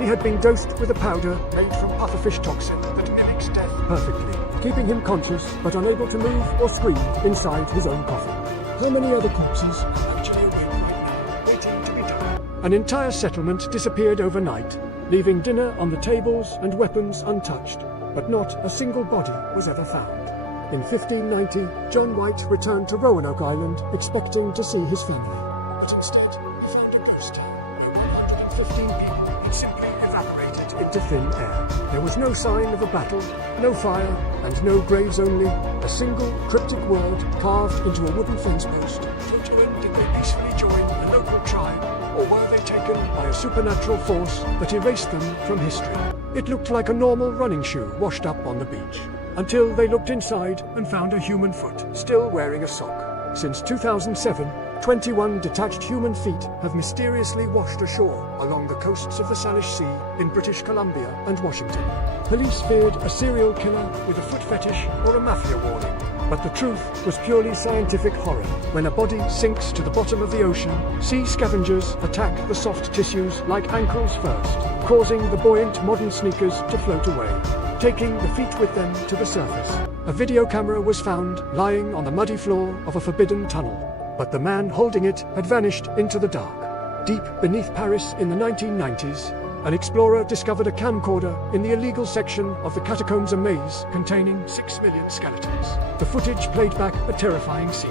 He had been dosed with a powder made from pufferfish toxin that mimics death perfectly, keeping him conscious but unable to move or scream inside his own coffin. How many other corpses are actually awake right now, waiting to be done? An entire settlement disappeared overnight, leaving dinner on the tables and weapons untouched, but not a single body was ever found. In 1590, John White returned to Roanoke Island, expecting to see his family. But instead, he found a ghost town where 115 people had simply evaporated into thin air. There was no sign of a battle, no fire, and no graves only, a single cryptic word carved into a wooden fence post. To when did they peacefully join a local tribe, or were they taken by a supernatural force that erased them from history? It looked like a normal running shoe washed up on the beach, until they looked inside and found a human foot, still wearing a sock. Since 2007, 21 detached human feet have mysteriously washed ashore along the coasts of the Salish Sea in British Columbia and Washington. Police feared a serial killer with a foot fetish or a mafia warning, but the truth was purely scientific horror. When a body sinks to the bottom of the ocean, sea scavengers attack the soft tissues like ankles first, causing the buoyant modern sneakers to float away, taking the feet with them to the surface. A video camera was found lying on the muddy floor of a forbidden tunnel, but the man holding it had vanished into the dark. Deep beneath Paris in the 1990s, an explorer discovered a camcorder in the illegal section of the Catacombs maze containing 6 million skeletons. The footage played back a terrifying scene.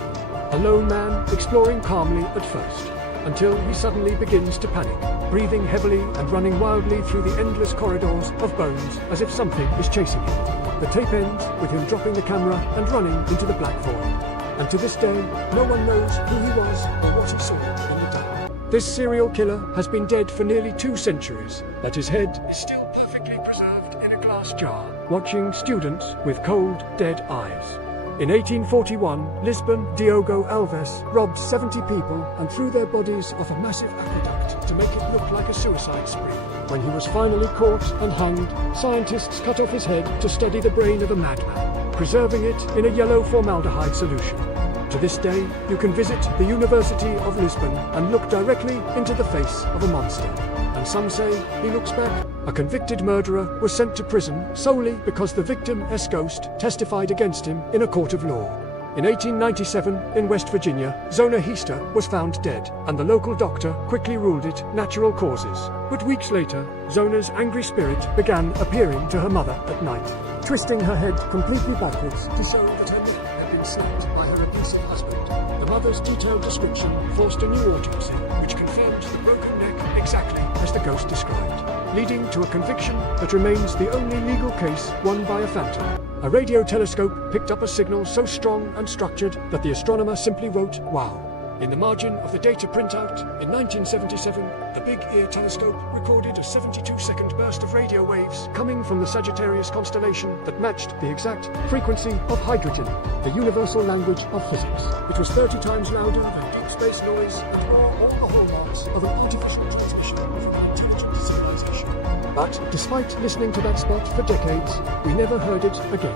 A lone man exploring calmly at first, until he suddenly begins to panic, breathing heavily and running wildly through the endless corridors of bones as if something is chasing him. The tape ends with him dropping the camera and running into the black void. And to this day, no one knows who he was or what he saw in the dark. This serial killer has been dead for nearly 2 centuries, but his head is still perfectly preserved in a glass jar, watching students with cold, dead eyes. In 1841, Lisbon Diogo Alves robbed 70 people and threw their bodies off a massive aqueduct to make it look like a suicide spree. When he was finally caught and hanged, scientists cut off his head to study the brain of a madman, preserving it in a yellow formaldehyde solution. To this day, you can visit the University of Lisbon and look directly into the face of a monster. And some say he looks back. A convicted murderer was sent to prison solely because the victim's ghost testified against him in a court of law. In 1897, in West Virginia, Zona Heaster was found dead, and the local doctor quickly ruled it natural causes. But weeks later, Zona's angry spirit began appearing to her mother at night, twisting her head completely backwards to show that her neck had been snapped by her abusive husband. The mother's detailed description forced a new autopsy, which confirmed the broken neck exactly as the ghost described, leading to a conviction that remains the only legal case won by a phantom. A radio telescope picked up a signal so strong and structured that the astronomer simply wrote, "Wow." In the margin of the data printout, in 1977, the Big Ear telescope recorded a 72-second burst of radio waves coming from the Sagittarius constellation that matched the exact frequency of hydrogen, the universal language of physics. It was 30 times louder than deep space noise and bore all the hallmarks of an artificial transmission from an intelligent civilization. But despite listening to that spot for decades, we never heard it again.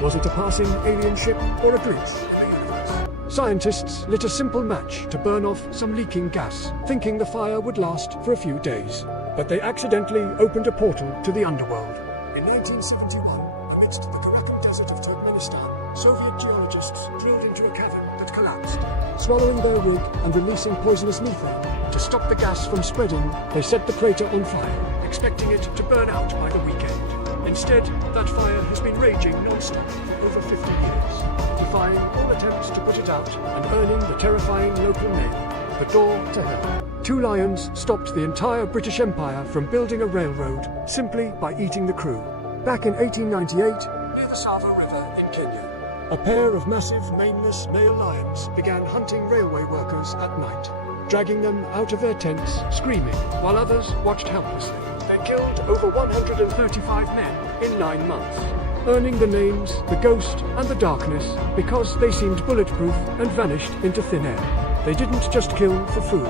Was it a passing alien ship or a glitch in the universe? Scientists lit a simple match to burn off some leaking gas, thinking the fire would last for a few days. But they accidentally opened a portal to the underworld. In 1971, amidst the Karakum desert of Turkmenistan, Soviet geologists drilled into a cavern that collapsed, swallowing their rig and releasing poisonous methane. To stop the gas from spreading, they set the crater on fire, expecting it to burn out by the weekend. Instead, that fire has been raging non-stop for over 50 years, defying all attempts to put it out and earning the terrifying local name, the Door to Hell. 2 lions stopped the entire British Empire from building a railroad simply by eating the crew. Back in 1898, near the Sava River in Kenya, a pair of massive, maneless male lions began hunting railway workers at night, dragging them out of their tents, screaming, while others watched helplessly. They killed over 135 men in 9 months, earning the names the Ghost and the Darkness because they seemed bulletproof and vanished into thin air. They didn't just kill for food.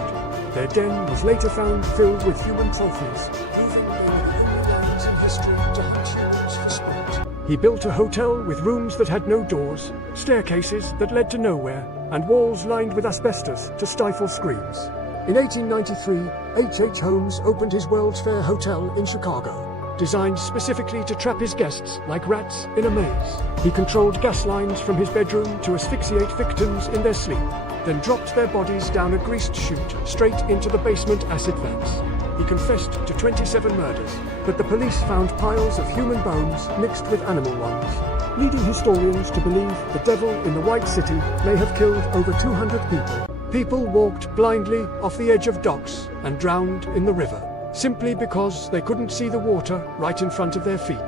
Their den was later found filled with human trophies, proving they were the only lions in history to hunt humans for sport. He built a hotel with rooms that had no doors, staircases that led to nowhere, and walls lined with asbestos to stifle screams. In 1893, H. Holmes opened his World's Fair Hotel in Chicago, designed specifically to trap his guests like rats in a maze. He controlled gas lines from his bedroom to asphyxiate victims in their sleep, then dropped their bodies down a greased chute straight into the basement acid vents. He confessed to 27 murders, but the police found piles of human bones mixed with animal ones, leading historians to believe the devil in the White City may have killed over 200 people. People walked blindly off the edge of docks and drowned in the river, simply because they couldn't see the water right in front of their feet.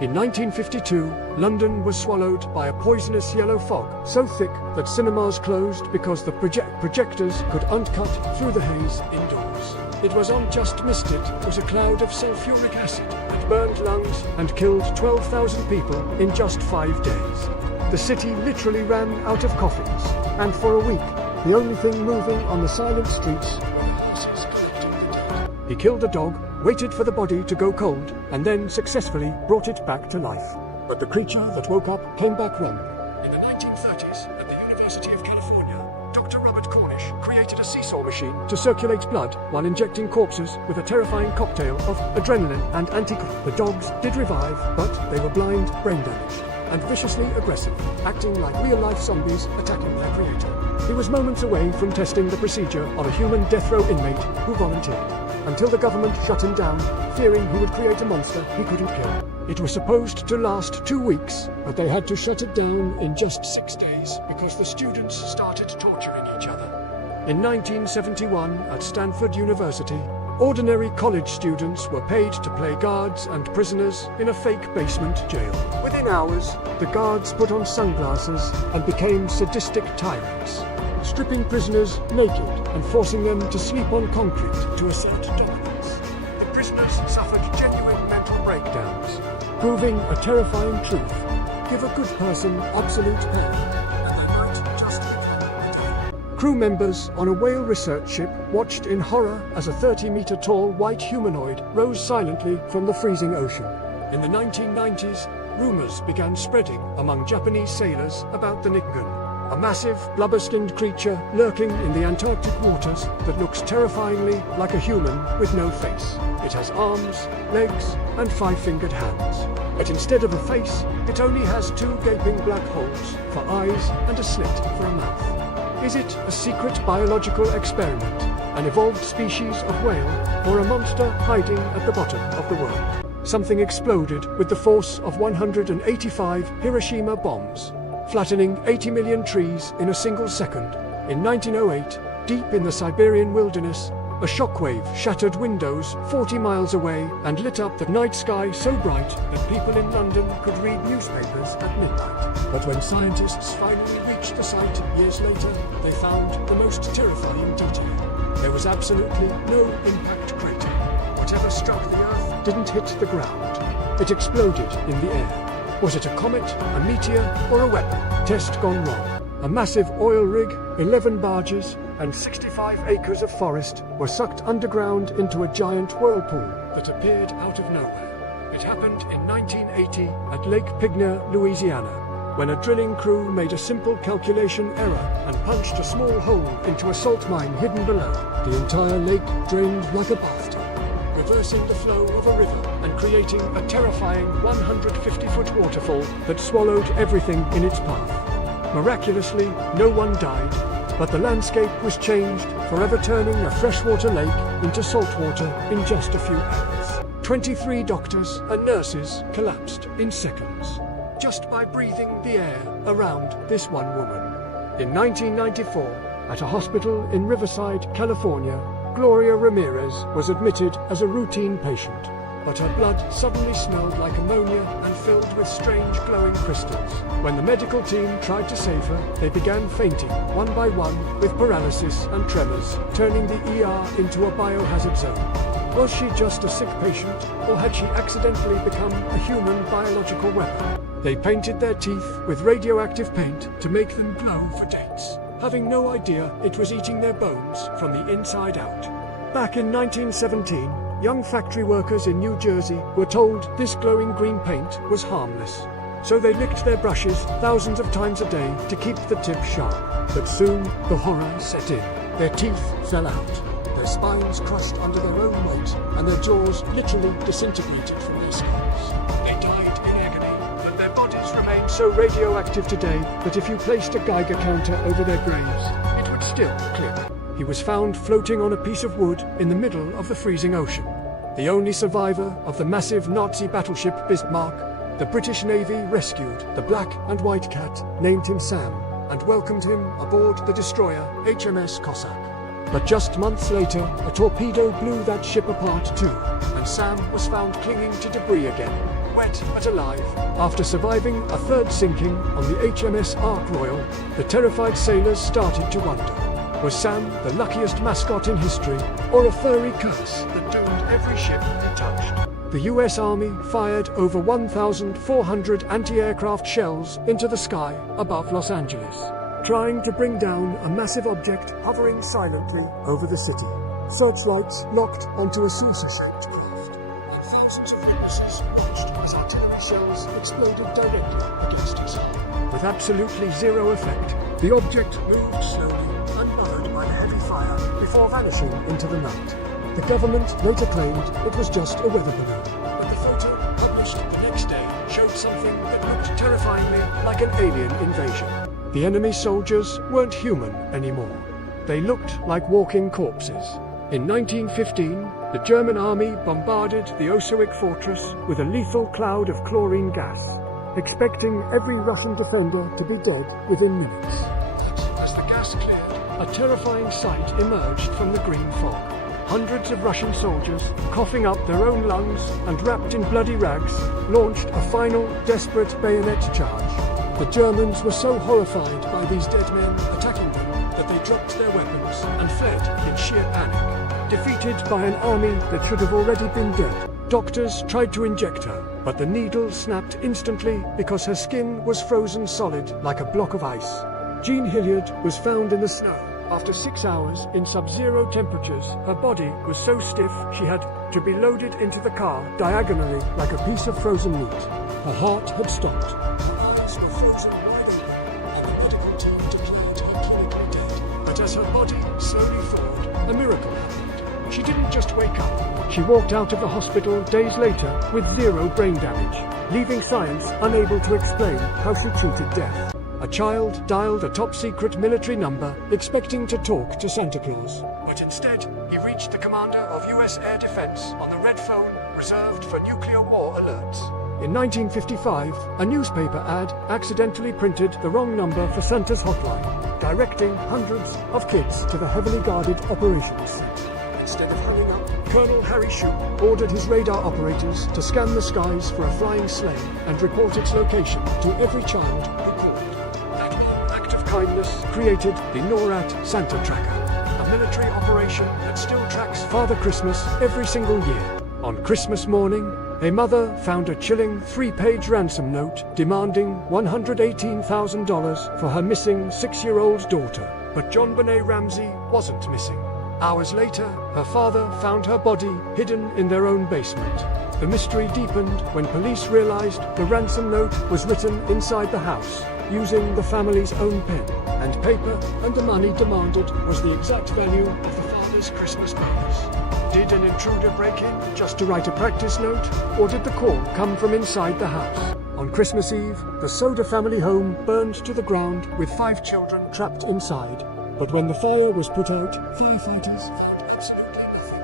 In 1952, London was swallowed by a poisonous yellow fog so thick that cinemas closed because the projectors could uncut through the haze indoors. It was on just missed it was a cloud of sulfuric acid that burned lungs and killed 12,000 people in just 5 days. The city literally ran out of coffins, and for a week, the only thing moving on the silent streets was horses collecting the dead. He killed a dog, waited for the body to go cold, and then successfully brought it back to life. But the creature that woke up came back running. In the 1930s, at the University of California, Dr. Robert Cornish created a seesaw machine to circulate blood while injecting corpses with a terrifying cocktail of adrenaline and anti-creep. The dogs did revive, but they were blind, brain damaged, and viciously aggressive, acting like real-life zombies attacking their creator. He was moments away from testing the procedure on a human death row inmate who volunteered, until the government shut him down, fearing he would create a monster he couldn't kill. It was supposed to last 2 weeks, but they had to shut it down in just 6 days because the students started torturing each other. In 1971, at Stanford University, ordinary college students were paid to play guards and prisoners in a fake basement jail. Within hours, the guards put on sunglasses and became sadistic tyrants, stripping prisoners naked and forcing them to sleep on concrete to assert dominance. The prisoners suffered genuine mental breakdowns, proving a terrifying truth: give a good person absolute pain, and they might just live a day. Crew members on a whale research ship watched in horror as a 30-meter-tall white humanoid rose silently from the freezing ocean. In the 1990s, rumors began spreading among Japanese sailors about the Ningen, a massive, blubber-skinned creature lurking in the Antarctic waters that looks terrifyingly like a human with no face. It has arms, legs, and 5-fingered hands. But instead of a face, it only has 2 gaping black holes for eyes and a slit for a mouth. Is it a secret biological experiment, an evolved species of whale, or a monster hiding at the bottom of the world? Something exploded with the force of 185 Hiroshima bombs, flattening 80 million trees in a single second. In 1908, deep in the Siberian wilderness, a shockwave shattered windows 40 miles away and lit up the night sky so bright that people in London could read newspapers at midnight. But when scientists finally reached the site years later, they found the most terrifying detail. There was absolutely no impact crater. Whatever struck the Earth didn't hit the ground. It exploded in the air. Was it a comet, a meteor, or a weapon? Test gone wrong. A massive oil rig, 11 barges, and 65 acres of forest were sucked underground into a giant whirlpool that appeared out of nowhere. It happened in 1980 at Lake Pigner, Louisiana, when a drilling crew made a simple calculation error and punched a small hole into a salt mine hidden below. The entire lake drained like a bathtub, reversing the flow of a river and creating a terrifying 150-foot waterfall that swallowed everything in its path. Miraculously, no one died, but the landscape was changed, forever turning a freshwater lake into saltwater in just a few hours. 23 doctors and nurses collapsed in seconds, just by breathing the air around this one woman. In 1994, at a hospital in Riverside, California, Gloria Ramirez was admitted as a routine patient, but her blood suddenly smelled like ammonia and filled with strange glowing crystals. When the medical team tried to save her, they began fainting, one by one, with paralysis and tremors, turning the ER into a biohazard zone. Was she just a sick patient, or had she accidentally become a human biological weapon? They painted their teeth with radioactive paint to make them glow for dates, having no idea it was eating their bones from the inside out. Back in 1917, young factory workers in New Jersey were told this glowing green paint was harmless. So they licked their brushes thousands of times a day to keep the tip sharp. But soon the horror set in. Their teeth fell out. spines crushed under their own weight, and their jaws literally disintegrated from their skulls. They died in agony, but their bodies remain so radioactive today that if you placed a Geiger counter over their graves, it would still click. He was found floating on a piece of wood in the middle of the freezing ocean. The only survivor of the massive Nazi battleship Bismarck, the British Navy rescued the black and white cat, named him Sam, and welcomed him aboard the destroyer HMS Cossack. But just months later, a torpedo blew that ship apart too, and Sam was found clinging to debris again, wet but alive. After surviving a third sinking on the HMS Ark Royal, the terrified sailors started to wonder, was Sam the luckiest mascot in history, or a furry curse that doomed every ship he touched? The US Army fired over 1,400 anti-aircraft shells into the sky above Los Angeles, trying to bring down a massive object hovering silently over the city. Searchlights locked onto a saucer-shaped craft, and thousands of witnesses watched as artillery shells exploded directly against its hull. With absolutely zero effect, the object moved slowly, unmarred by the heavy fire, before vanishing into the night. The government later claimed it was just a weather balloon, but the photo published the next day showed something that looked terrifyingly like an alien invasion. The enemy soldiers weren't human anymore. They looked like walking corpses. In 1915, the German army bombarded the Oswiec fortress with a lethal cloud of chlorine gas, expecting every Russian defender to be dead within minutes. But as the gas cleared, a terrifying sight emerged from the green fog. Hundreds of Russian soldiers, coughing up their own lungs and wrapped in bloody rags, launched a final, desperate bayonet charge. The Germans were so horrified by these dead men attacking them that they dropped their weapons and fled in sheer panic. Defeated by an army that should have already been dead, doctors tried to inject her, but the needle snapped instantly because her skin was frozen solid like a block of ice. Jean Hilliard was found in the snow. After 6 hours in sub-zero temperatures, her body was so stiff she had to be loaded into the car diagonally like a piece of frozen meat. Her heart had stopped. Her eyes were frozen wide open, and the medical team declared her clinically dead. But as her body slowly thawed, a miracle happened. She didn't just wake up. She walked out of the hospital days later with 0 brain damage, leaving science unable to explain how she treated death. A child dialed a top-secret military number, expecting to talk to Santa Claus. But instead, he reached the commander of US Air Defense on the red phone reserved for nuclear war alerts. In 1955, a newspaper ad accidentally printed the wrong number for Santa's hotline, directing hundreds of kids to the heavily guarded operations center. Instead of hanging up, Colonel Harry Shoup ordered his radar operators to scan the skies for a flying sleigh and report its location to every child who called. Kindness created the NORAD Santa Tracker, a military operation that still tracks Father Christmas every single year. On Christmas morning, a mother found a chilling 3-page ransom note demanding $118,000 for her missing 6-year-old daughter. But John Benet Ramsey wasn't missing. Hours later, her father found her body hidden in their own basement. The mystery deepened when police realized the ransom note was written inside the house, using the family's own pen and paper, and the money demanded was the exact value of the father's Christmas bonus. Did an intruder break in just to write a practice note, or did the call come from inside the house? On Christmas Eve, the Soda family home burned to the ground with 5 children trapped inside. But when the fire was put out, firefighters found absolutely nothing.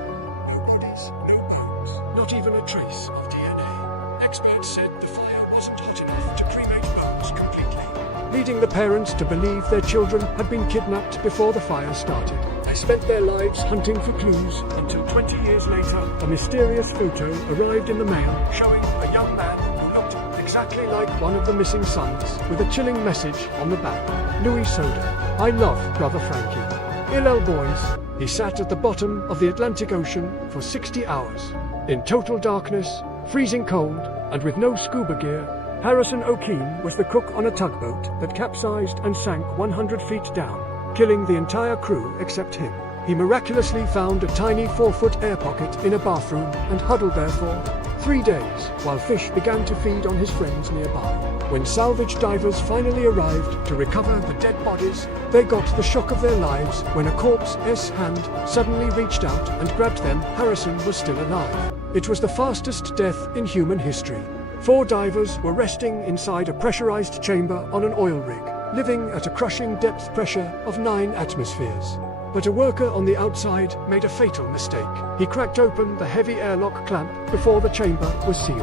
No bodies, no bones, not even a trace of DNA. Experts said the fire wasn't hot enough to cremate bones completely, leading the parents to believe their children had been kidnapped before the fire started. They spent their lives hunting for clues until 20 years later, a mysterious photo arrived in the mail showing a young man who looked exactly like one of the missing sons, with a chilling message on the back. Louis Soda, I love Brother Frankie. Hillel boys. He sat at the bottom of the Atlantic Ocean for 60 hours. In total darkness, freezing cold, and with no scuba gear, Harrison O'Keefe was the cook on a tugboat that capsized and sank 100 feet down, killing the entire crew except him. He miraculously found a tiny 4-foot air pocket in a bathroom and huddled there for 3 days, while fish began to feed on his friends nearby. When salvage divers finally arrived to recover the dead bodies, they got the shock of their lives when a corpse's hand suddenly reached out and grabbed them. Harrison was still alive. It was the fastest death in human history. 4 divers were resting inside a pressurized chamber on an oil rig, living at a crushing depth pressure of 9 atmospheres. But a worker on the outside made a fatal mistake. He cracked open the heavy airlock clamp before the chamber was sealed.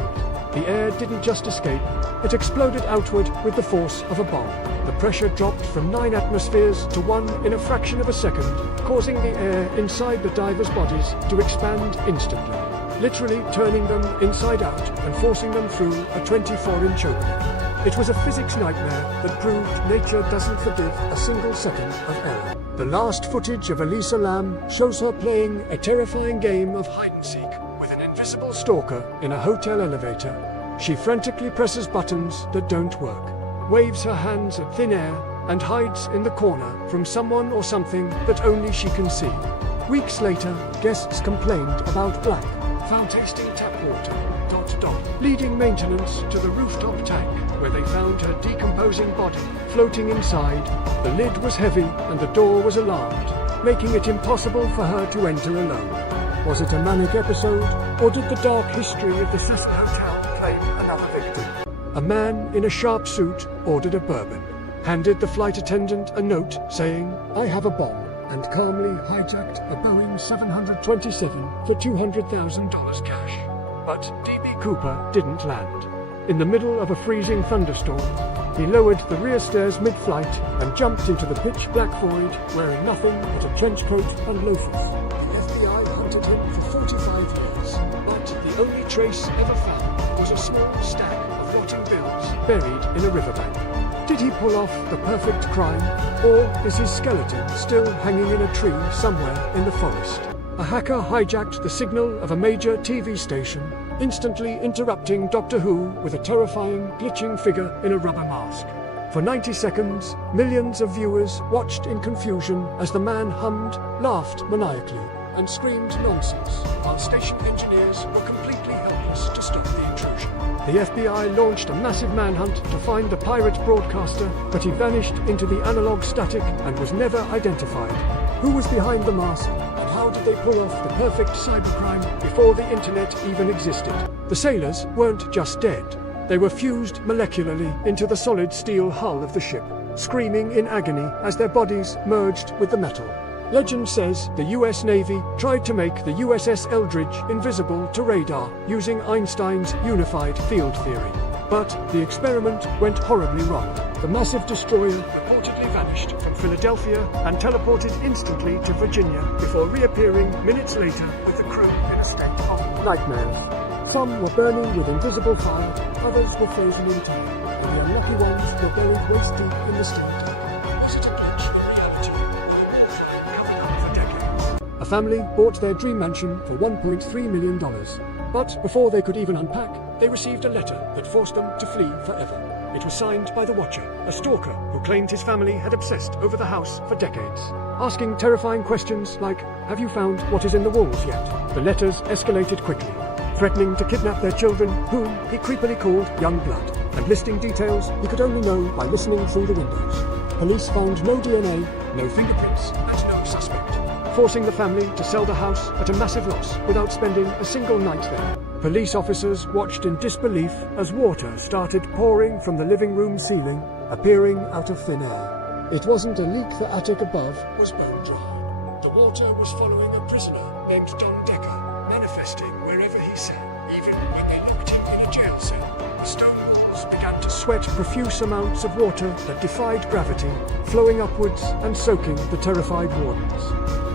The air didn't just escape, it exploded outward with the force of a bomb. The pressure dropped from 9 atmospheres to 1 in a fraction of a second, causing the air inside the divers' bodies to expand instantly, literally turning them inside out and forcing them through a 24-inch opening. It was a physics nightmare that proved nature doesn't forgive a single second of error. The last footage of Elisa Lam shows her playing a terrifying game of hide-and-seek with an invisible stalker in a hotel elevator. She frantically presses buttons that don't work, waves her hands at thin air, and hides in the corner from someone or something that only she can see. Weeks later, guests complained about black, foul-tasting tap water, leading maintenance to the rooftop tank, where they found her decomposing body floating inside. The lid was heavy and the door was alarmed, making it impossible for her to enter alone. Was it a manic episode, or did the dark history of the Cecil Hotel claim another victim? A man in a sharp suit ordered a bourbon, handed the flight attendant a note saying, "I have a bomb," and calmly hijacked a Boeing 727 for $200,000 cash. But D.B. Cooper didn't land. In the middle of a freezing thunderstorm, he lowered the rear stairs mid-flight and jumped into the pitch-black void, wearing nothing but a trench coat and loafers. The FBI hunted him for 45 years, but the only trace ever found was a small stack of rotting bills buried in a riverbank. Did he pull off the perfect crime, or is his skeleton still hanging in a tree somewhere in the forest? A hacker hijacked the signal of a major TV station, instantly interrupting Doctor Who with a terrifying, glitching figure in a rubber mask. For 90 seconds, millions of viewers watched in confusion as the man hummed, laughed maniacally, and screamed nonsense, while station engineers were completely helpless to stop the intrusion. The FBI launched a massive manhunt to find the pirate broadcaster, but he vanished into the analog static and was never identified. Who was behind the mask? How did they pull off the perfect cybercrime before the internet even existed? The sailors weren't just dead. They were fused molecularly into the solid steel hull of the ship, screaming in agony as their bodies merged with the metal. Legend says the US Navy tried to make the USS Eldridge invisible to radar using Einstein's unified field theory. But the experiment went horribly wrong. The massive destroyer reportedly vanished from Philadelphia and teleported instantly to Virginia before reappearing minutes later with the crew in a state of nightmares. Some were burning with invisible fire, others were frozen in time, and the unlucky ones were buried waist deep in the state. Was it a glitch in reality? Covered up for decades. A family bought their dream mansion for $1.3 million. But before they could even unpack, they received a letter that forced them to flee forever. It was signed by the Watcher, a stalker who claimed his family had obsessed over the house for decades, asking terrifying questions like, "Have you found what is in the walls yet?" The letters escalated quickly, threatening to kidnap their children, whom he creepily called young blood, and listing details he could only know by listening through the windows. Police found no DNA, no fingerprints, and no suspect, forcing the family to sell the house at a massive loss without spending a single night there. Police officers watched in disbelief as water started pouring from the living room ceiling, appearing out of thin air. It wasn't a leak, the attic above was bone dry. The water was following a prisoner named Don Decker, manifesting wherever he sat, even when they locked him in a jail cell. The stone walls began to sweat profuse amounts of water that defied gravity, flowing upwards and soaking the terrified wardens.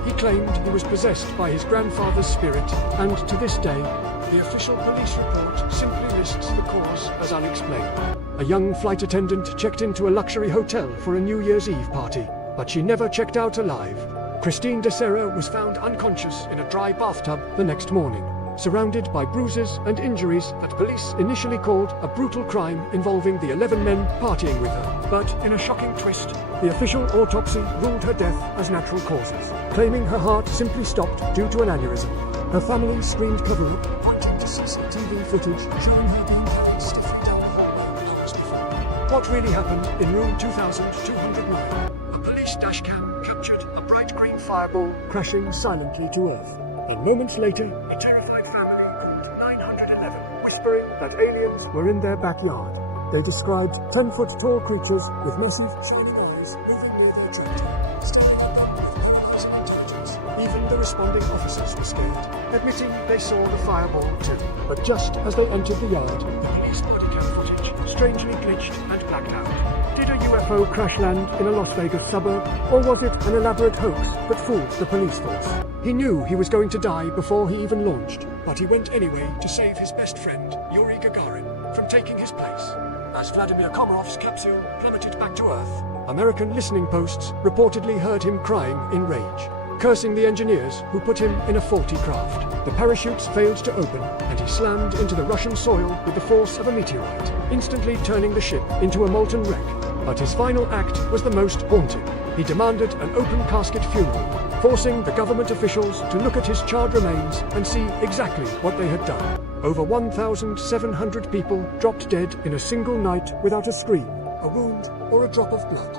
He claimed he was possessed by his grandfather's spirit, and to this day, the official police report simply lists the cause as unexplained. A young flight attendant checked into a luxury hotel for a New Year's Eve party, but she never checked out alive. Christine de Serra was found unconscious in a dry bathtub the next morning, surrounded by bruises and injuries that police initially called a brutal crime involving the 11 men partying with her. But in a shocking twist, the official autopsy ruled her death as natural causes, claiming her heart simply stopped due to an aneurysm. Her family screamed cover-up, pointing to CCTV footage showing her being carried stiffly down the hallway hours before. What really happened in room 2209? A police dashcam captured a bright green fireball crashing silently to Earth. And moments later, a terrified family called 911, whispering that aliens were in their backyard. They described 10-foot-tall creatures with massive, shining eyes moving near their territory, staring at them with no eyes of intelligence. Even the responding officers were scared, admitting they saw the fireball too. But just as they entered the yard, the police bodycam footage strangely glitched and blacked out. Did a UFO crash land in a Las Vegas suburb, or was it an elaborate hoax that fooled the police force? He knew he was going to die before he even launched, but he went anyway to save his best friend, Yuri Gagarin, from taking his place. As Vladimir Komarov's capsule plummeted back to Earth, American listening posts reportedly heard him crying in rage, cursing the engineers who put him in a faulty craft. The parachutes failed to open, and he slammed into the Russian soil with the force of a meteorite, instantly turning the ship into a molten wreck. But his final act was the most haunting. He demanded an open casket funeral, forcing the government officials to look at his charred remains and see exactly what they had done. Over 1,700 people dropped dead in a single night without a scream, a wound, or a drop of blood.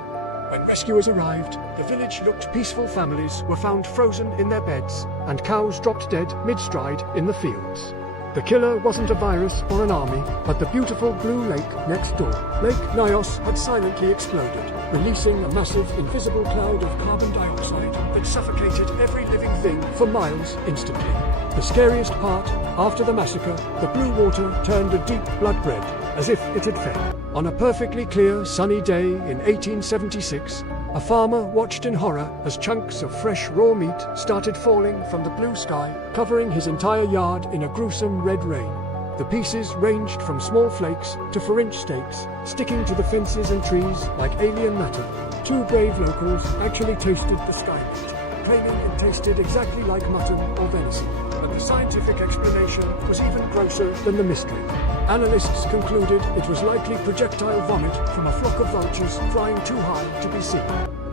When rescuers arrived, the village looked peaceful. Families were found frozen in their beds, and cows dropped dead mid-stride in the fields. The killer wasn't a virus or an army, but the beautiful blue lake next door. Lake Nyos had silently exploded, releasing a massive invisible cloud of carbon dioxide that suffocated every living thing for miles instantly. The scariest part, after the massacre, the blue water turned a deep blood red, as if it had fed. On a perfectly clear, sunny day in 1876, a farmer watched in horror as chunks of fresh raw meat started falling from the blue sky, covering his entire yard in a gruesome red rain. The pieces ranged from small flakes to 4-inch steaks, sticking to the fences and trees like alien matter. 2 brave locals actually tasted the sky meat, claiming it tasted exactly like mutton or venison. But the scientific explanation was even grosser than the mystery. Analysts concluded it was likely projectile vomit from a flock of vultures flying too high to be seen.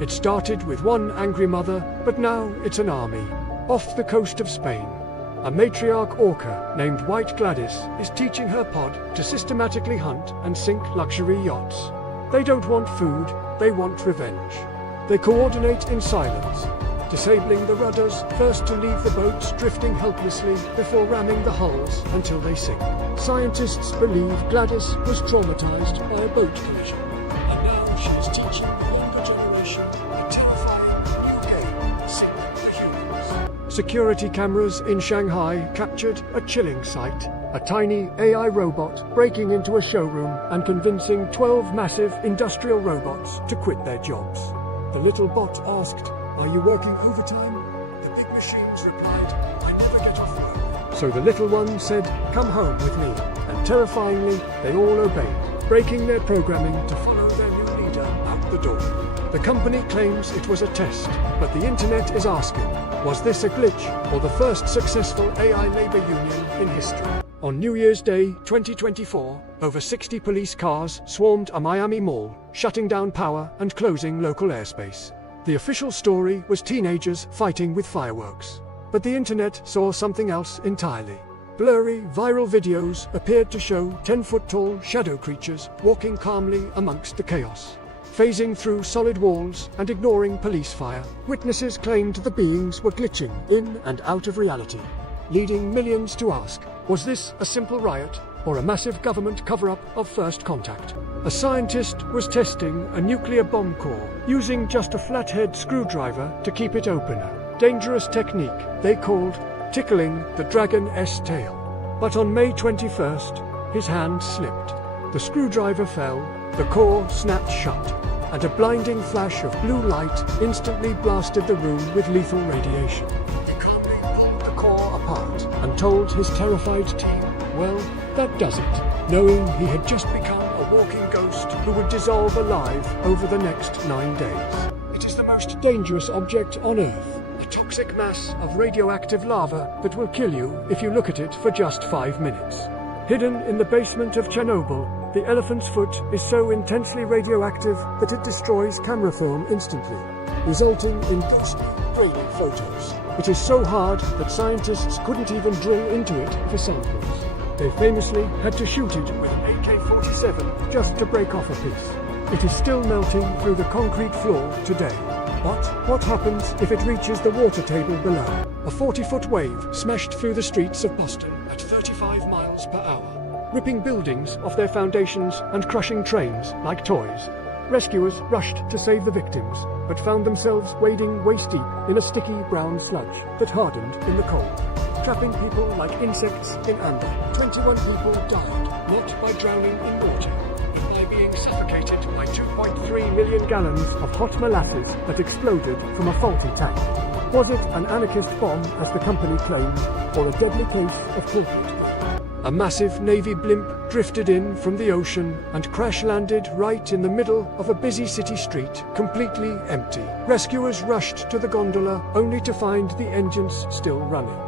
It started with one angry mother, but now it's an army. Off the coast of Spain, a matriarch orca named White Gladys is teaching her pod to systematically hunt and sink luxury yachts. They don't want food, they want revenge. They coordinate in silence, disabling the rudders first to leave the boats drifting helplessly before ramming the hulls until they sink. Scientists believe Gladys was traumatized by a boat collision, and now she is teaching the younger generation a terrifying new game: sink the humans. Security cameras in Shanghai captured a chilling sight: a tiny AI robot breaking into a showroom and convincing 12 massive industrial robots to quit their jobs. The little bot asked, "Are you working overtime?" The big machines replied, "I never get off work." So the little one said, "Come home with me." And terrifyingly, they all obeyed, breaking their programming to follow their new leader out the door. The company claims it was a test, but the internet is asking, was this a glitch or the first successful AI labor union in history? On New Year's Day 2024, over 60 police cars swarmed a Miami mall, shutting down power and closing local airspace. The official story was teenagers fighting with fireworks. But the internet saw something else entirely. Blurry, viral videos appeared to show 10-foot-tall shadow creatures walking calmly amongst the chaos, phasing through solid walls and ignoring police fire. Witnesses claimed the beings were glitching in and out of reality, leading millions to ask, was this a simple riot or a massive government cover-up of first contact? A scientist was testing a nuclear bomb core using just a flathead screwdriver to keep it open. A dangerous technique they called tickling the dragon's tail. But on May 21st, his hand slipped. The screwdriver fell, the core snapped shut, and a blinding flash of blue light instantly blasted the room with lethal radiation. He calmly pulled the core apart and told his terrified team, well, that does it, knowing he had just become a walking ghost who would dissolve alive over the next 9 days. It is the most dangerous object on Earth, a toxic mass of radioactive lava that will kill you if you look at it for just 5 minutes. Hidden in the basement of Chernobyl, the elephant's foot is so intensely radioactive that it destroys camera film instantly, resulting in ghostly, grainy photos. It is so hard that scientists couldn't even drill into it for samples. They famously had to shoot it with an AK-47 just to break off a piece. It is still melting through the concrete floor today. But what happens if it reaches the water table below? A 40-foot wave smashed through the streets of Boston at 35 miles per hour, ripping buildings off their foundations and crushing trains like toys. Rescuers rushed to save the victims, but found themselves wading waist-deep in a sticky brown sludge that hardened in the cold, trapping people like insects in amber. 21 people died, not by drowning in water, but by being suffocated by 2.3 million gallons of hot molasses that exploded from a faulty tank. Was it an anarchist bomb, as the company claimed, or a deadly case of tilted? A massive Navy blimp drifted in from the ocean and crash-landed right in the middle of a busy city street, completely empty. Rescuers rushed to the gondola, only to find the engines still running,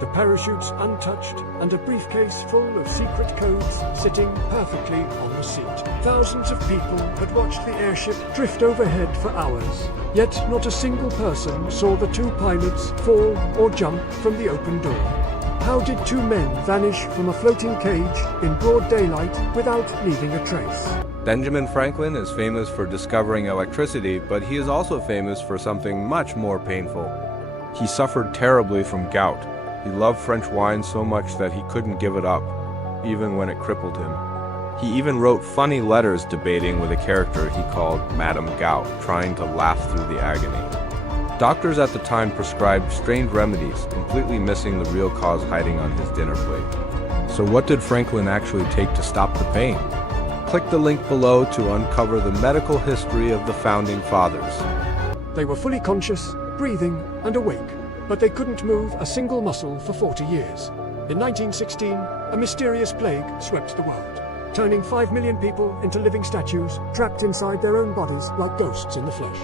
the parachutes untouched, and a briefcase full of secret codes sitting perfectly on the seat. Thousands of people had watched the airship drift overhead for hours, yet not a single person saw the two pilots fall or jump from the open door. How did two men vanish from a floating cage in broad daylight without leaving a trace? Benjamin Franklin is famous for discovering electricity, but he is also famous for something much more painful. He suffered terribly from gout. He loved French wine so much that he couldn't give it up, even when it crippled him. He even wrote funny letters debating with a character he called Madame Gout, trying to laugh through the agony. Doctors at the time prescribed strange remedies, completely missing the real cause hiding on his dinner plate. So what did Franklin actually take to stop the pain? Click the link below to uncover the medical history of the Founding Fathers. They were fully conscious, breathing, and awake, but they couldn't move a single muscle for 40 years. In 1916, a mysterious plague swept the world, turning 5 million people into living statues, trapped inside their own bodies like ghosts in the flesh.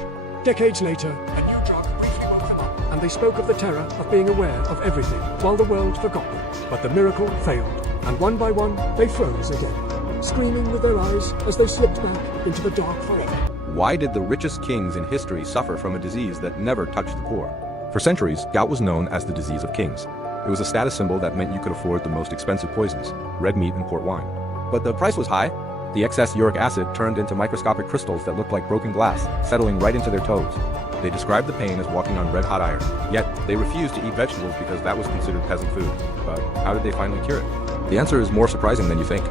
Decades later, a new drug briefly woke them up, and they spoke of the terror of being aware of everything, while the world forgot them. But the miracle failed, and one by one, they froze again, screaming with their eyes as they slipped back into the dark forever. Why did the richest kings in history suffer from a disease that never touched the poor? For centuries, gout was known as the disease of kings. It was a status symbol that meant you could afford the most expensive poisons, red meat and port wine. But the price was high. The excess uric acid turned into microscopic crystals that looked like broken glass, settling right into their toes. They described the pain as walking on red-hot iron. Yet, they refused to eat vegetables because that was considered peasant food. But how did they finally cure it? The answer is more surprising than you think.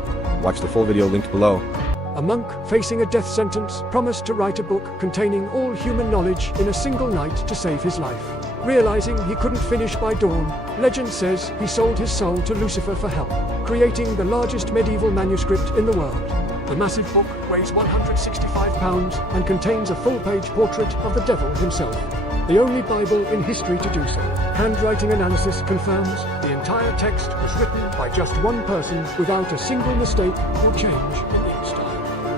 Watch the full video linked below. A monk facing a death sentence promised to write a book containing all human knowledge in a single night to save his life. Realizing he couldn't finish by dawn, legend says he sold his soul to Lucifer for help, creating the largest medieval manuscript in the world. The massive book weighs 165 pounds and contains a full-page portrait of the devil himself, the only Bible in history to do so. Handwriting analysis confirms the entire text was written by just one person without a single mistake or change in ink style.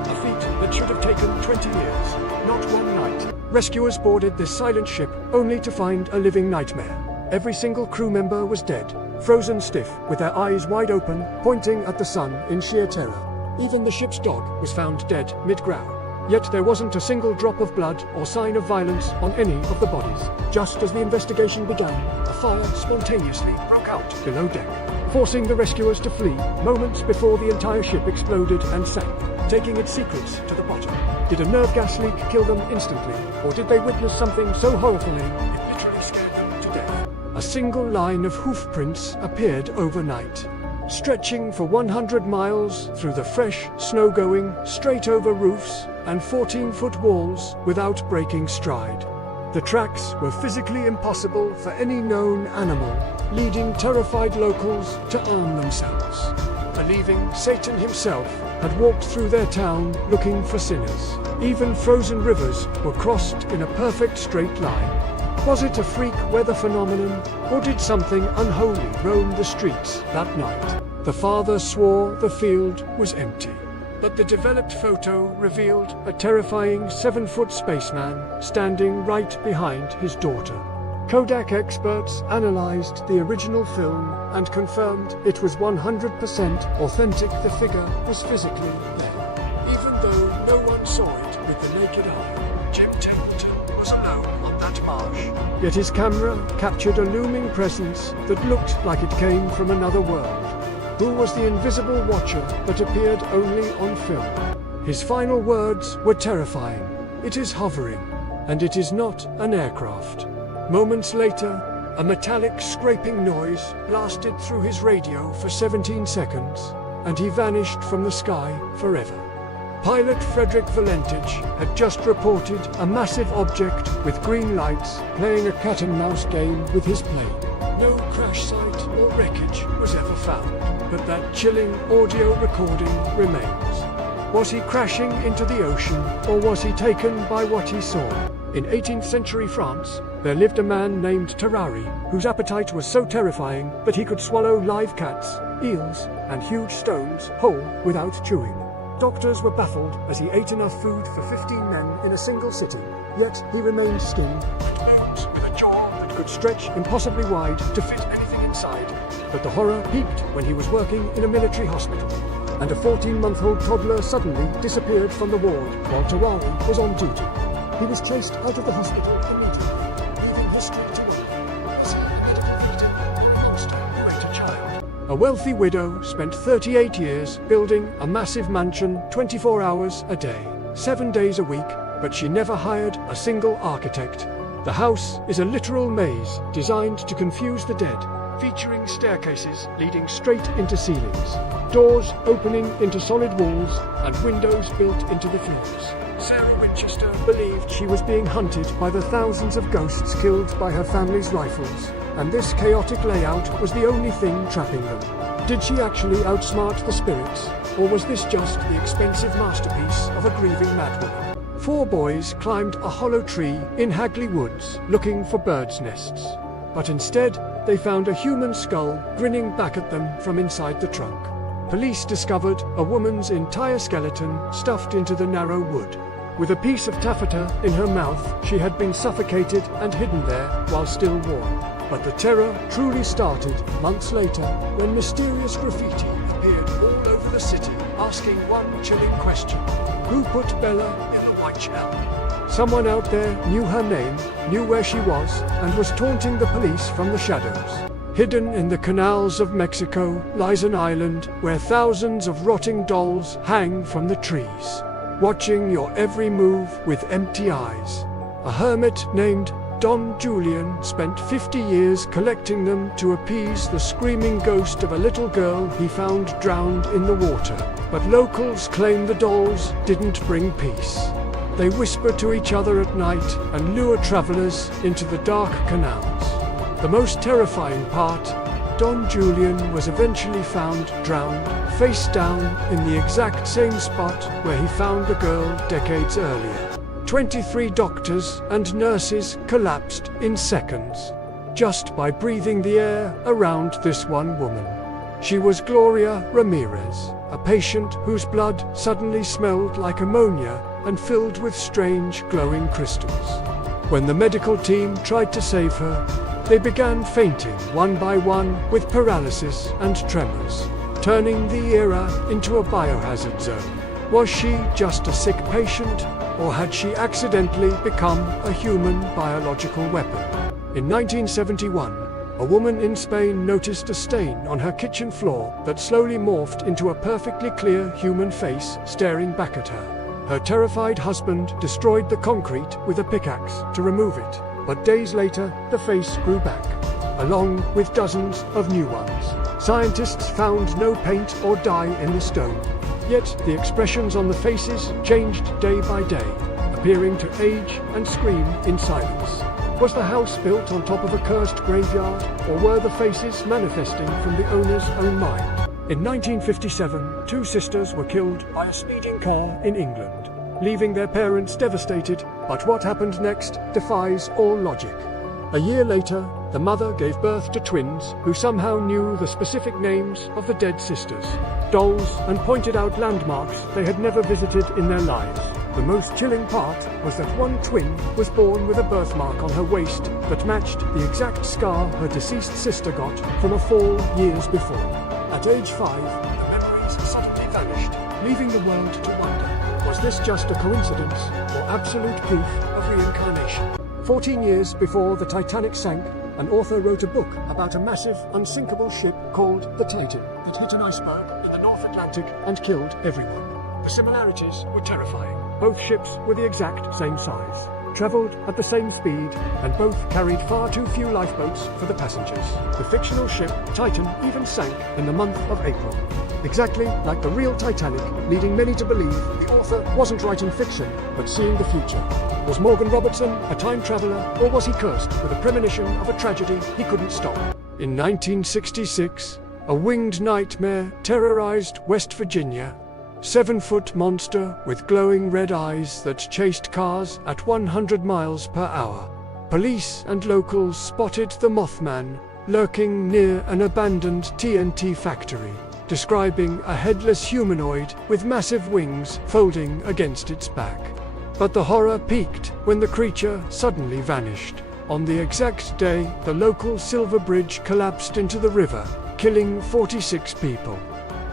A feat that should have taken 20 years, not one night. Rescuers boarded this silent ship only to find a living nightmare. Every single crew member was dead, frozen stiff, with their eyes wide open, pointing at the sun in sheer terror. Even the ship's dog was found dead mid-growl. Yet there wasn't a single drop of blood or sign of violence on any of the bodies. Just as the investigation began, a fire spontaneously broke out below deck, forcing the rescuers to flee moments before the entire ship exploded and sank, taking its secrets to the bottom. Did a nerve gas leak kill them instantly, or did they witness something so horrifying it literally scared them to death? A single line of hoof prints appeared overnight, stretching for 100 miles through the fresh snow, going straight over roofs and 14-foot walls without breaking stride. The tracks were physically impossible for any known animal, leading terrified locals to arm themselves, believing Satan himself had walked through their town looking for sinners. Even frozen rivers were crossed in a perfect straight line. Was it a freak weather phenomenon, or did something unholy roam the streets that night? The father swore the field was empty, but the developed photo revealed a terrifying 7-foot spaceman standing right behind his daughter. Kodak experts analyzed the original film and confirmed it was 100% authentic. The figure was physically there, even though no one saw it with the naked eye. Jim Templeton was alone on that marsh. Yet his camera captured a looming presence that looked like it came from another world. who was the invisible watcher that appeared only on film. His final words were terrifying. "It is hovering, and it is not an aircraft." Moments later, a metallic scraping noise blasted through his radio for 17 seconds, and he vanished from the sky forever. Pilot Frederick Valentich had just reported a massive object with green lights playing a cat-and-mouse game with his plane. No crash site or wreckage was ever found, but that chilling audio recording remains. Was he crashing into the ocean, or was he taken by what he saw? In 18th century France, there lived a man named Terrari, whose appetite was so terrifying that he could swallow live cats, eels, and huge stones whole without chewing. Doctors were baffled as he ate enough food for 15 men in a single sitting, yet he remained skinny and moves with a jaw that could stretch impossibly wide to fit anything inside. But the horror peaked when he was working in a military hospital, and a 14-month-old toddler suddenly disappeared from the ward while Terrari was on duty. He was chased out of the hospital immediately, leaving history to know as he had a medical victim or a monster who ate a child. A wealthy widow spent 38 years building a massive mansion 24 hours a day, 7 days a week, but she never hired a single architect. The house is a literal maze designed to confuse the dead, featuring staircases leading straight into ceilings, doors opening into solid walls, and windows built into the floors. Sarah Winchester believed she was being hunted by the thousands of ghosts killed by her family's rifles, and this chaotic layout was the only thing trapping them. Did she actually outsmart the spirits, or was this just the expensive masterpiece of a grieving madwoman? 4 boys climbed a hollow tree in Hagley Woods looking for birds' nests, but instead they found a human skull grinning back at them from inside the trunk. Police discovered a woman's entire skeleton stuffed into the narrow wood. With a piece of taffeta in her mouth, she had been suffocated and hidden there while still warm. But the terror truly started months later when mysterious graffiti appeared all over the city, asking one chilling question: who put Bella in the white shell? Someone out there knew her name, knew where she was, and was taunting the police from the shadows. Hidden in the canals of Mexico lies an island where thousands of rotting dolls hang from the trees, watching your every move with empty eyes. A hermit named Don Julian spent 50 years collecting them to appease the screaming ghost of a little girl he found drowned in the water. But locals claim the dolls didn't bring peace. They whisper to each other at night and lure travelers into the dark canals. The most terrifying part, Don Julian was eventually found drowned, face down, in the exact same spot where he found the girl decades earlier. 23 doctors and nurses collapsed in seconds, just by breathing the air around this one woman. She was Gloria Ramirez, a patient whose blood suddenly smelled like ammonia and filled with strange glowing crystals. When the medical team tried to save her, they began fainting one by one with paralysis and tremors, turning the era into a biohazard zone. Was she just a sick patient, or had she accidentally become a human biological weapon? In 1971, a woman in Spain noticed a stain on her kitchen floor that slowly morphed into a perfectly clear human face staring back at her. Her terrified husband destroyed the concrete with a pickaxe to remove it, but days later the face grew back, along with dozens of new ones. Scientists found no paint or dye in the stone, yet the expressions on the faces changed day by day, appearing to age and scream in silence. Was the house built on top of a cursed graveyard, or were the faces manifesting from the owner's own mind? In 1957, 2 sisters were killed by a speeding car in England, leaving their parents devastated, but what happened next defies all logic. A year later, the mother gave birth to twins who somehow knew the specific names of the dead sisters, dolls, and pointed out landmarks they had never visited in their lives. The most chilling part was that one twin was born with a birthmark on her waist that matched the exact scar her deceased sister got from a fall years before. At age 5, the memories suddenly vanished, leaving the world to wonder, was this just a coincidence or absolute proof of reincarnation? 14 years before the Titanic sank, an author wrote a book about a massive, unsinkable ship called the Titan that hit an iceberg in the North Atlantic and killed everyone. The similarities were terrifying. Both ships were the exact same size, traveled at the same speed, and both carried far too few lifeboats for the passengers. The fictional ship Titan even sank in the month of April. Exactly like the real Titanic, leading many to believe the author wasn't writing fiction, but seeing the future. Was Morgan Robertson a time traveler, or was he cursed with a premonition of a tragedy he couldn't stop? In 1966, a winged nightmare terrorized West Virginia. 7-foot monster with glowing red eyes that chased cars at 100 miles per hour. Police and locals spotted the Mothman lurking near an abandoned TNT factory, describing a headless humanoid with massive wings folding against its back. But the horror peaked when the creature suddenly vanished. On the exact day, the local Silver Bridge collapsed into the river, killing 46 people.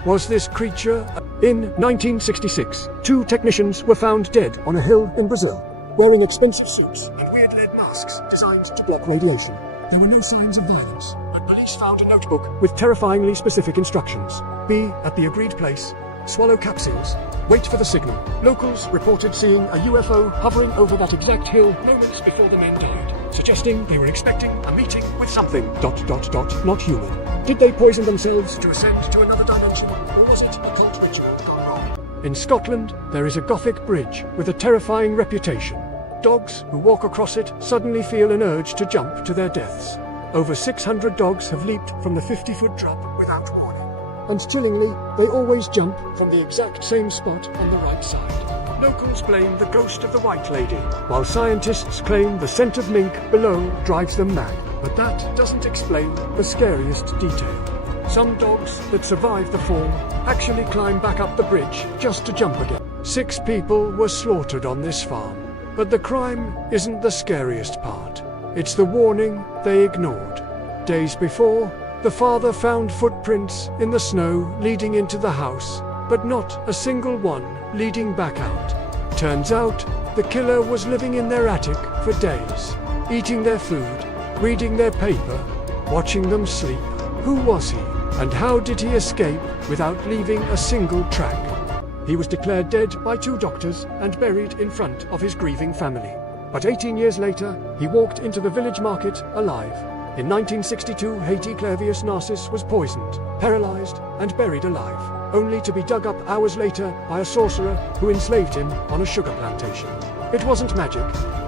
Was this creature? In 1966, 2 technicians were found dead on a hill in Brazil, wearing expensive suits and weird lead masks designed to block radiation. There were no signs of violence, but police found a notebook with terrifyingly specific instructions. Be at the agreed place, swallow capsules, wait for the signal. Locals reported seeing a UFO hovering over that exact hill moments before the men died, suggesting they were expecting a meeting with something ... not human. Did they poison themselves to ascend to another dimension, or was it a cult ritual gone wrong? In Scotland, there is a Gothic bridge with a terrifying reputation. Dogs who walk across it suddenly feel an urge to jump to their deaths. Over 600 dogs have leaped from the 50-foot drop without warning. And chillingly, they always jump from the exact same spot on the right side. Locals blame the ghost of the White Lady, while scientists claim the scent of mink below drives them mad. But that doesn't explain the scariest detail. Some dogs that survive the fall actually climb back up the bridge just to jump again. 6 people were slaughtered on this farm. But the crime isn't the scariest part. It's the warning they ignored. Days before, the father found footprints in the snow leading into the house, but not a single one leading back out. Turns out, the killer was living in their attic for days, eating their food, reading their paper, watching them sleep. Who was he, and how did he escape without leaving a single track? He was declared dead by 2 doctors and buried in front of his grieving family. But 18 years later, he walked into the village market alive. In 1962, Haiti Clavius Narcissus was poisoned, paralyzed, and buried alive, only to be dug up hours later by a sorcerer who enslaved him on a sugar plantation. It wasn't magic,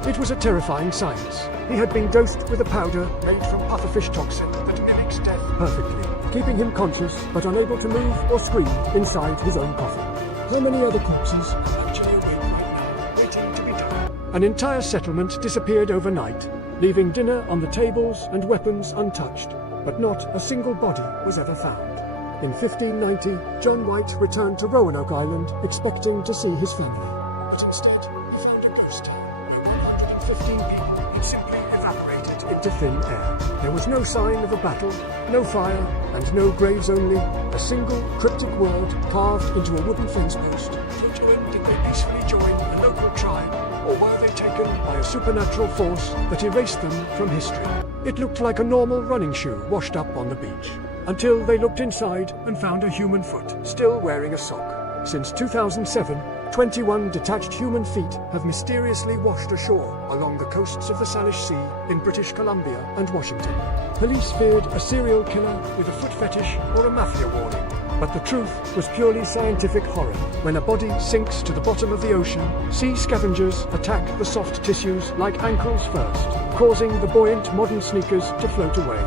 it was a terrifying science. He had been dosed with a powder made from pufferfish toxin that mimics death perfectly, keeping him conscious but unable to move or scream inside his own coffin. How many other corpses are actually awake right now, waiting to be done? An entire settlement disappeared overnight, leaving dinner on the tables and weapons untouched, but not a single body was ever found. In 1590, John White returned to Roanoke Island, expecting to see his family. But instead, he found a ghost town where 115 people had simply evaporated into thin air. There was no sign of a battle, no fire, and no graves, only a single cryptic word carved into a wooden fence post. To when did they peacefully join a local tribe, or were they taken by a supernatural force that erased them from history? It looked like a normal running shoe washed up on the beach, until they looked inside and found a human foot, still wearing a sock. Since 2007, 21 detached human feet have mysteriously washed ashore along the coasts of the Salish Sea in British Columbia and Washington. Police feared a serial killer with a foot fetish or a mafia warning. But the truth was purely scientific horror. When a body sinks to the bottom of the ocean, sea scavengers attack the soft tissues like ankles first, causing the buoyant modern sneakers to float away,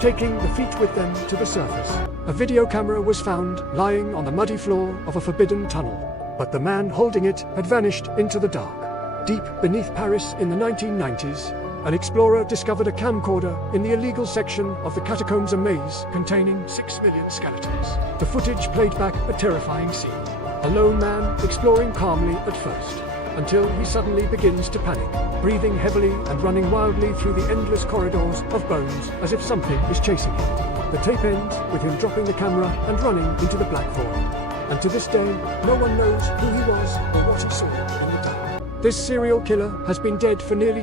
taking the feet with them to the surface. A video camera was found lying on the muddy floor of a forbidden tunnel, but the man holding it had vanished into the dark. Deep beneath Paris in the 1990s, an explorer discovered a camcorder in the illegal section of the Catacombs, a maze containing 6 million skeletons. The footage played back a terrifying scene. A lone man exploring calmly at first, until he suddenly begins to panic, breathing heavily and running wildly through the endless corridors of bones as if something is chasing him. The tape ends with him dropping the camera and running into the black void. And to this day, no one knows who he was or what he saw in the dark. This serial killer has been dead for nearly